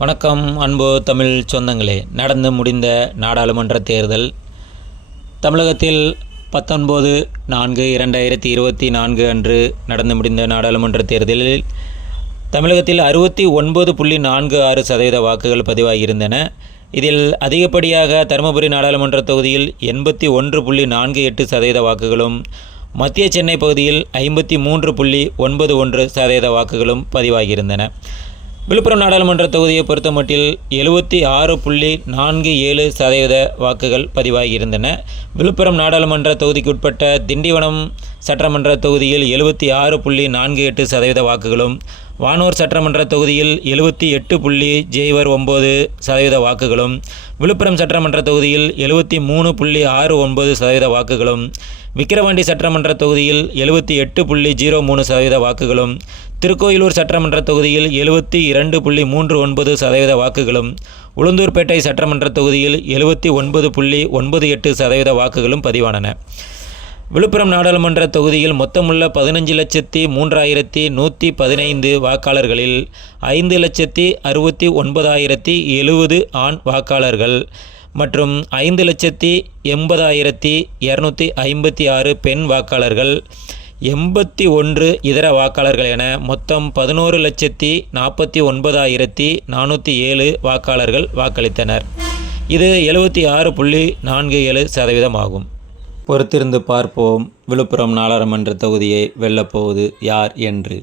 வணக்கம் அன்பு தமிழ் சொந்தங்களே. நடந்து முடிந்த நாடாளுமன்ற தேர்தல். தமிழகத்தில் பத்தொன்பது நான்கு இரண்டாயிரத்தி இருபத்தி நான்கு அன்று நடந்து முடிந்த நாடாளுமன்ற தேர்தலில் தமிழகத்தில் அறுபத்தி ஒன்பது புள்ளி நான்கு ஆறு சதவீத வாக்குகள் பதிவாகியிருந்தன. இதில் அதிகப்படியாக தருமபுரி நாடாளுமன்ற தொகுதியில் எண்பத்தி ஒன்று புள்ளி நான்கு எட்டு சதவீத வாக்குகளும் மத்திய சென்னை பகுதியில் ஐம்பத்தி மூன்று புள்ளி ஒன்பது ஒன்று சதவீத வாக்குகளும் பதிவாகியிருந்தன. விழுப்புரம் நாடாளுமன்ற தொகுதியை பொறுத்தமட்டில் எழுபத்தி ஆறு புள்ளி நான்கு ஏழு சதவீத வாக்குகள் பதிவாகியிருந்தன. விழுப்புரம் நாடாளுமன்ற தொகுதிக்குட்பட்ட திண்டிவனம் சட்டமன்ற தொகுதியில் எழுபத்தி ஆறு புள்ளி நான்கு எட்டு சதவீத வாக்குகளும் வானூர் சட்டமன்ற தொகுதியில் எழுபத்தி எட்டு புள்ளி ஜெய்வர் ஒம்பது சதவீத வாக்குகளும் விழுப்புரம் சட்டமன்ற தொகுதியில் எழுபத்தி மூணு புள்ளி ஆறு ஒன்பது சதவீத வாக்குகளும் விக்கிரவாண்டி சட்டமன்ற தொகுதியில் எழுபத்தி எட்டு புள்ளி ஜீரோ மூணு சதவீத வாக்குகளும் திருக்கோயிலூர் சட்டமன்ற தொகுதியில் எழுபத்தி இரண்டு புள்ளி மூன்று ஒன்பது சதவீத வாக்குகளும் உளுந்தூர்பேட்டை சட்டமன்ற தொகுதியில் எழுபத்தி ஒன்பது புள்ளி ஒன்பது எட்டு சதவீத வாக்குகளும் பதிவானன. விழுப்புரம் நாடாளுமன்ற தொகுதியில் மொத்தமுள்ள பதினஞ்சு லட்சத்தி மூன்றாயிரத்தி நூற்றி பதினைந்து வாக்காளர்களில் ஐந்து லட்சத்தி அறுபத்தி ஒன்பதாயிரத்தி எழுபது ஆண் வாக்காளர்கள். மற்றும் ஐந்து லட்சத்தி எண்பதாயிரத்தி இரநூத்தி ஐம்பத்தி ஆறு பெண் வாக்காளர்கள் எண்பத்தி ஒன்று இதர வாக்காளர்கள் என மொத்தம் பதினோரு லட்சத்தி நாற்பத்தி ஒன்பதாயிரத்தி நானூற்றி ஏழு வாக்காளர்கள் வாக்களித்தனர். இது எழுபத்தி ஆறு புள்ளி நான்கு ஏழு சதவீதம் ஆகும். பொறுத்திருந்து பார்ப்போம். விழுப்புரம் நாடாளுமன்ற தொகுதியை வெல்லப்போவது யார் என்று.